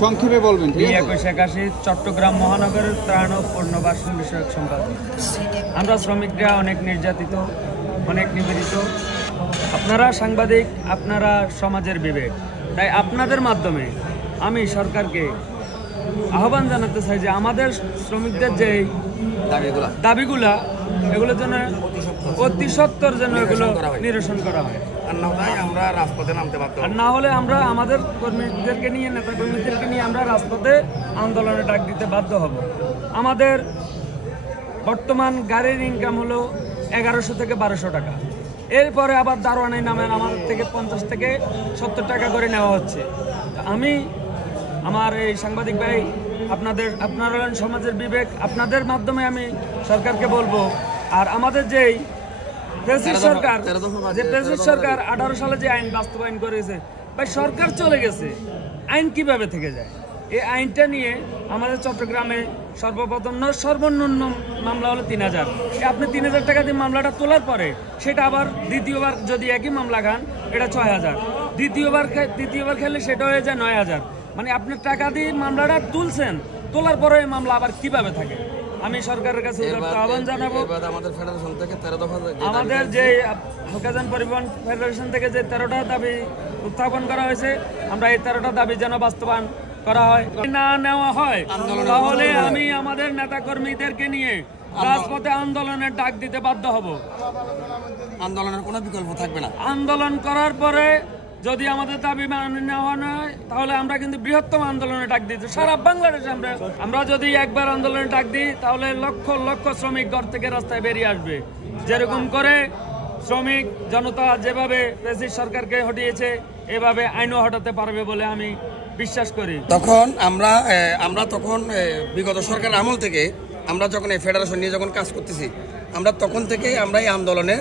সংক্ষেপে বলবেন। 2181 চট্টগ্রাম মহানগরের ত্রাণ ও পুনর্বাসন বিষয়ক সম্পাদক। আমরা শ্রমিকরা অনেক নির্যাতিত, অনেক নিপীড়িত। আপনারা সাংবাদিক, আপনারা সমাজের বিবেক, তাই আপনাদের মাধ্যমে আমি সরকারকে আহ্বান জানাতে চাই যে আমাদের শ্রমিকদের যে দাবিগুলা এগুলোর জন্য অতি সত্বর যেন এগুলো নিরসন করা হয়। আমরা রাজপথে নামতে পারতাম, আর না হলে আমরা আমাদের কর্মীদেরকে নিয়ে, নেতা কর্মীদেরকে নিয়ে আমরা রাজপথে আন্দোলনে ডাক দিতে বাধ্য হব। আমাদের বর্তমান গাড়ির ইনকাম হলো 1100 থেকে 1200 টাকা। এরপরে আবার দারোয়ানি নামেন আমাদের থেকে 50 থেকে 70 টাকা করে নেওয়া হচ্ছে। আমি আমার এই সাংবাদিক ভাই, আপনারা সমাজের বিবেক, আপনাদের মাধ্যমে আমি সরকারকে বলবো। আর আমাদের যেই প্রেসিডেন্ট সরকার 18 সালে যে আইন বাস্তবায়ন করেছে, ভাই সরকার চলে গেছে, আইন কিভাবে থেকে যায়? এই আইনটা নিয়ে আমাদের চট্টগ্রামে সর্বনিম্ন মামলা হলো 3000। আপনি 3000 টাকা দিয়ে মামলাটা তোলার পরে সেটা আবার দ্বিতীয়বার যদি একই মামলা খান, এটা 6000। দ্বিতীয়বার খেলে সেটা হয়ে যায় 9000। মানে আপনি টাকা দিয়ে মামলাটা তুলছেন, তোলার পরে এই মামলা আবার কিভাবে থাকে? আমি সরকারের কাছে আহ্বান জানাবো, আমাদের যে হালকাযান পরিবহন ফেডারেশন থেকে যে 13টা দাবি উত্থাপন করা হয়েছে, আমরা এই 13টা দাবি যেন বাস্তবায়ন করা হয়। না নেওয়া হয় তাহলে আমি আমাদের নেতা কর্মীদেরকে নিয়ে রাজপথে আন্দোলনের ডাক দিতে বাধ্য হব। আন্দোলনের কোনো বিকল্প থাকবে না। আন্দোলন করার পরে যদি আমাদের দাবি মানে নেওয়া নয়, তাহলে আমরা কিন্তু বৃহত্তম আন্দোলনে ডাক দিতে সারা বাংলাদেশে আমরা যদি একবার আন্দোলনে ডাক দিই, তাহলে লক্ষ লক্ষ শ্রমিক ঘর থেকে রাস্তায় বেরিয়ে আসবে। যেরকম করে শ্রমিক জনতা যেভাবে প্রেসিডেন্ট সরকারকে হটিয়েছে, এভাবে আইনও হটাতে পারবে বলে আমি বিশ্বাস করি। তখন আমরা তখন বিগত সরকারের আমল থেকে আমরা যখন এই ফেডারেশন নিয়ে যখন কাজ করতেছি, আমরা তখন থেকে আমরা এই আন্দোলনে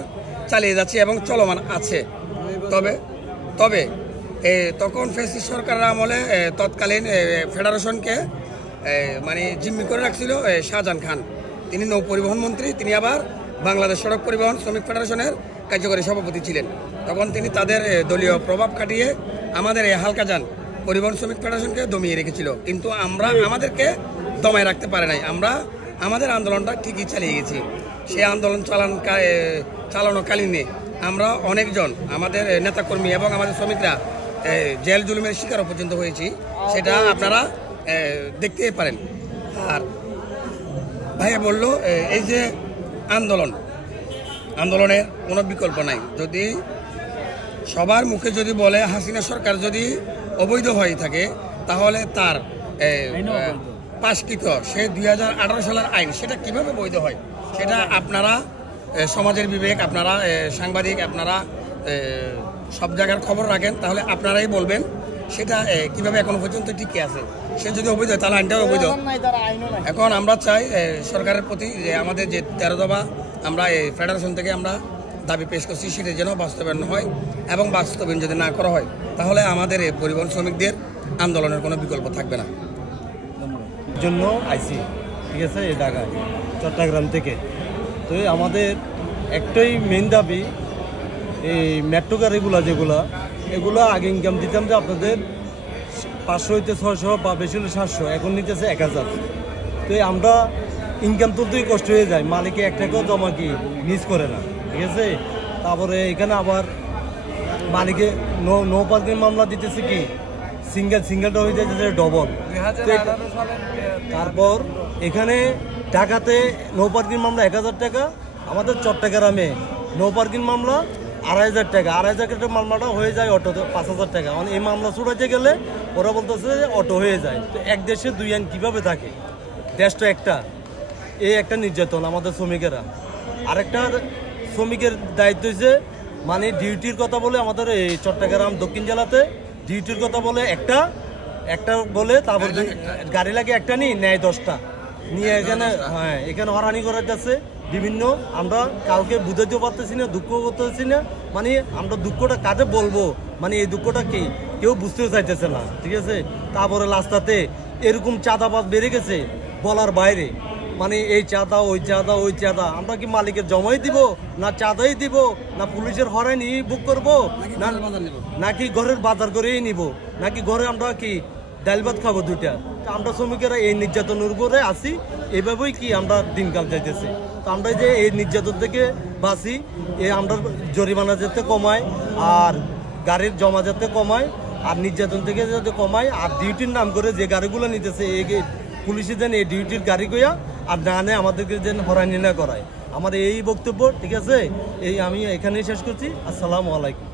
চালিয়ে যাচ্ছি এবং চলমান আছে। তবে তখন ফ্যাসিস্ট সরকারের আমলে তৎকালীন ফেডারেশনকে মানে জিম্মি করে রাখছিল শাহজাহান খান। তিনি নৌ পরিবহন মন্ত্রী, তিনি আবার বাংলাদেশ সড়ক পরিবহন শ্রমিক ফেডারেশনের কার্যকরী সভাপতি ছিলেন। তখন তিনি তাদের দলীয় প্রভাব খাটিয়ে আমাদের এই হালকাযান পরিবহন শ্রমিক ফেডারেশনকে দমিয়ে রেখেছিল, কিন্তু আমাদেরকে দমায় রাখতে পারে নাই। আমরা আমাদের আন্দোলনটা ঠিকই চালিয়ে গেছি। সেই আন্দোলন চালানোকালীনে আমরা অনেকজন আমাদের নেতাকর্মী এবং আমাদের শ্রমিকরা জেল জুলুমের শিকারও পর্যন্ত হয়েছি, সেটা আপনারা দেখতে পারেন। আর ভাইয়া বলল এই যে আন্দোলনের কোনো বিকল্প নাই। যদি সবার মুখে যদি বলে হাসিনা সরকার যদি অবৈধ হয়ে থাকে, তাহলে তার পাশকৃত সে 2018 সালের আইন সেটা কিভাবে বৈধ হয়? সেটা আপনারা সমাজের বিবেক, আপনারা সাংবাদিক, আপনারা সব জায়গার খবর রাখেন, তাহলে আপনারাই বলবেন সেটা কিভাবে এখনো পর্যন্ত টিকে আছে। সে যদি অবৈধ হয় তাহলে আইনটাও অবৈধ। এখন আমরা চাই সরকারের প্রতি যে আমাদের যে 13 দফা আমরা এই ফেডারেশন থেকে আমরা দাবি পেশ করছি, সেটা যেন বাস্তবায়ন হয়, এবং বাস্তবায়ন যদি না করা হয় তাহলে আমাদের এই পরিবহন শ্রমিকদের আন্দোলনের কোনো বিকল্প থাকবে না। জন্য আইসি, ঠিক আছে, এই ঢাকায় চট্টগ্রাম থেকে। তো আমাদের একটাই মেন দাবি, এই মেট্রো গাড়িগুলো এগুলো আগে ইনকাম দিতাম যে আপনাদের 500 হইতে 600 বা বেশি হলে 700, এখন নিতেছে 1000। তো আমরা ইনকাম তুলতেই কষ্ট হয়ে যায়, মালিকে 1 টাকাও জমা কি মিস করে না, ঠিক আছে। তারপরে এখানে আবার মালিকে নো পার্কিং মামলা দিতেছে কি সিঙ্গেলটা হয়ে যাচ্ছে ডবল। তারপর এখানে ঢাকাতে নো পার্কিং মামলা 1000 টাকা, আমাদের চট্টগ্রামে নো পার্কিং মামলা 2500 টাকা। 2500 টাকা মামলাটা হয়ে যায় অটো 5000 টাকা। মানে এই মামলা ছুটাইতে গেলে ওরা বলতেছে যে অটো হয়ে যায়। তো এক দেশে দুই আইন কীভাবে থাকে? দেশটা একটা, এই একটা নির্যাতন আমাদের শ্রমিকেরা। আরেকটা শ্রমিকের দায়িত্ব হচ্ছে মানে ডিউটির কথা বলে আমাদের এই চট্টগ্রাম দক্ষিণ জেলাতে ডিউটির কথা বলে একটা বলে, তারপর গাড়ি লাগে একটা নেয় 10টা নিয়ে এখানে এখানে হরানি করা যাচ্ছে বিভিন্ন। আমরা কাউকে বুঝাতেও পারতেছি না, দুঃখ করতেছি না। মানে আমরা দুঃখটা কাজে বলবো, মানে এই দুঃখটা কেউ বুঝতেও চাইতেছে না, ঠিক আছে। তারপরে রাস্তাতে এরকম চাঁদাবাজ বেড়ে গেছে বলার বাইরে। মানে এই চাঁদা ওই চাঁদা আমরা কি মালিকের জমাই দিব, না চাঁদাই দিব, না পুলিশের হরানি বুক করবো, নাকি ঘরের বাজার করেই নিব, নাকি ঘরে আমরা কি ডাল ভাত খাবো দুইটা। তো আমরা শ্রমিকেরা এই নির্যাতনের উপরে আসি, এইভাবেই কি আমরা দিনকাল যাইতেছি। তো আমরা যে এই নির্যাতন থেকে বাঁচি, আমরা জরিমানা যাতে কমাই, আর গাড়ির জমা যাতে কমায়, আর নির্যাতন থেকে যাতে কমায়, আর ডিউটির নাম করে যে গাড়িগুলো নিতেছে এই পুলিশে যেন এই ডিউটির গাড়ি গইয়া আর না নেয়, আমাদেরকে যেন হয়রানি না করায়। আমার এই বক্তব্য, ঠিক আছে, এই আমি এখানেই শেষ করছি। আসসালামু আলাইকুম।